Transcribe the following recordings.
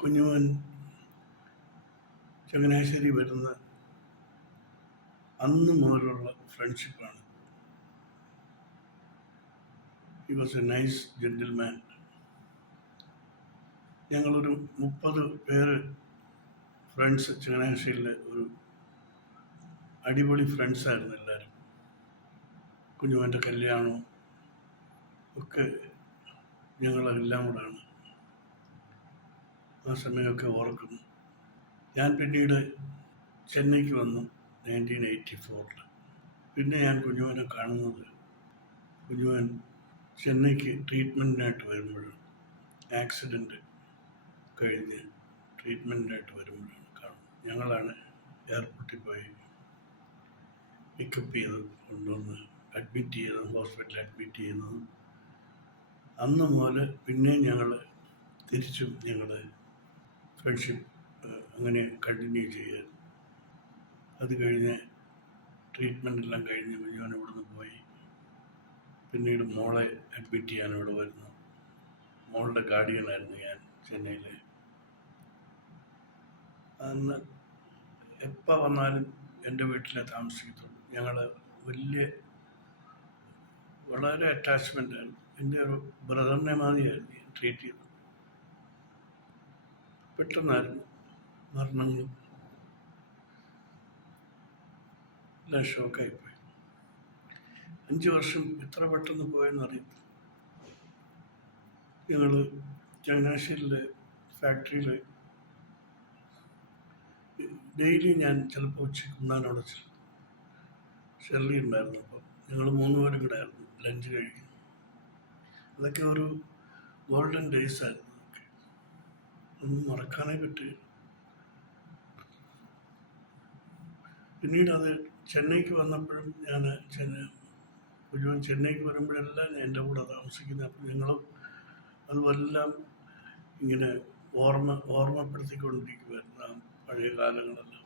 കുഞ്ഞുമോൻ ചങ്ങനാശ്ശേരി വരുന്ന അന്ന് മുതലുള്ള ഫ്രണ്ട്ഷിപ്പാണ്. He was a nice gentleman. ഞങ്ങളൊരു 30 പേര് ഫ്രണ്ട്സ് ചങ്ങനാശ്ശേരിയിലെ ഒരു അടിപൊളി ഫ്രണ്ട്സായിരുന്നു എല്ലാവരും. കുഞ്ഞുമോൻ്റെ കല്യാണവും ഒക്കെ ഞങ്ങളെല്ലാം കൂടാണ് ആ സമയമൊക്കെ ഓർക്കുന്നു. ഞാൻ പിന്നീട് ചെന്നൈക്ക് വന്നു 1984. പിന്നെ ഞാൻ കുഞ്ഞുമോനെ കാണുന്നത് കുഞ്ഞുമോൻ ചെന്നൈക്ക് ട്രീറ്റ്മെൻറ്റിനായിട്ട് വരുമ്പോഴാണ്, ആക്സിഡൻറ്റ് കഴിഞ്ഞ് ട്രീറ്റ്മെൻറ്റിനായിട്ട് വരുമ്പോഴാണ് കാണുന്നത്. ഞങ്ങളാണ് എയർപോർട്ടിൽ പോയി പിക്കപ്പ് ചെയ്ത് കൊണ്ടുവന്ന് അഡ്മിറ്റ് ചെയ്തത്, ഹോസ്പിറ്റലിൽ അഡ്മിറ്റ് ചെയ്യുന്നത്. അന്ന് മുതൽ പിന്നെയും ഞങ്ങൾ തിരിച്ചും ഞങ്ങൾ ഫ്രണ്ട്ഷിപ്പ് അങ്ങനെ കണ്ടിന്യൂ ചെയ്യുക. അത് കഴിഞ്ഞ് ട്രീറ്റ്മെൻറ്റെല്ലാം കഴിഞ്ഞ് കുഞ്ഞുമോൻ ഇവിടുന്ന് പോയി. പിന്നീട് മോളെ അഡ്മിറ്റ് ചെയ്യാൻ ഇവിടെ വരുന്നു. മോളുടെ ഗാർഡിയനായിരുന്നു ഞാൻ ചെന്നൈയിൽ. അന്ന് എപ്പോൾ വന്നാലും എൻ്റെ വീട്ടിലെ താമസിക്കത്തുള്ളൂ. ഞങ്ങൾ വളരെ അറ്റാച്ച്മെൻ്റായിരുന്നു. എൻ്റെ ഒരു ബ്രദറിനെ മാതിരിയായിരുന്നു ഞാൻ ട്രീറ്റ് ചെയ്തത്. പെട്ടെന്നായിരുന്നു മരണങ്ങളും എല്ലാം ഷോക്കായിപ്പോയി. 5 വർഷം എത്ര പെട്ടെന്ന് പോയെന്നറിയത്തില്ല. ഞങ്ങൾ ചങ്ങനാശ്ശേരിയിലെ ഫാക്ടറിയിൽ ഡെയിലി ഞാൻ ചിലപ്പോൾ ഉച്ചയ്ക്ക് ഉണ്ണാനോടെ ചെല്ലും. ഷെർലി ഉണ്ടായിരുന്നു. അപ്പോൾ ഞങ്ങൾ 3 പേരും കൂടെ ആയിരുന്നു ലഞ്ച് കഴിക്കും. അതൊക്കെ ഒരു ഗോൾഡൻ ഡേയ്സ് ആയിരുന്നു. അതൊക്കെ ഒന്നും മറക്കാനേ പറ്റില്ല. പിന്നീട് അത് ചെന്നൈക്ക് വന്നപ്പോഴും ഞാൻ കുഞ്ഞുമോൻ ചെന്നൈക്ക് വരുമ്പോഴെല്ലാം ഞാൻ എൻ്റെ കൂടെ താമസിക്കുന്നത്. അപ്പോൾ ഞങ്ങളും അതുമെല്ലാം ഇങ്ങനെ ഓർമ്മപ്പെടുത്തിക്കൊണ്ടിരിക്കുമായിരുന്നു ആ പഴയ കാലങ്ങളെല്ലാം.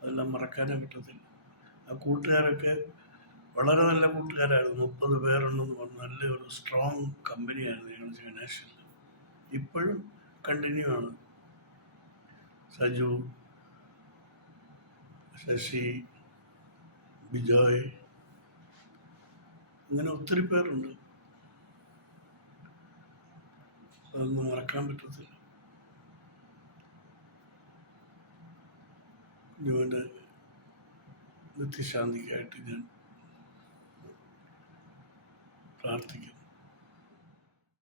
അതെല്ലാം മറക്കാനേ പറ്റത്തില്ല. ആ കൂട്ടുകാരൊക്കെ വളരെ നല്ല കൂട്ടുകാരായിരുന്നു. 30 പേരുണ്ടെന്ന് പറഞ്ഞു. നല്ല ഒരു സ്ട്രോങ് കമ്പനിയായിരുന്നു ഞങ്ങൾ ചങ്ങനാശ്ശേരിയിൽ. ഇപ്പോഴും കണ്ടിന്യൂ ആണ്. സജു, ശശി, ബിജോയ്, അങ്ങനെ ഒത്തിരി പേരുണ്ട്. അതൊന്നും മറക്കാൻ പറ്റത്തില്ല. കുഞ്ഞുമോൻ്റെ നിത്യശാന്തിക്കായിട്ട് ഞാൻ പ്രാർത്ഥിക്കുന്നു.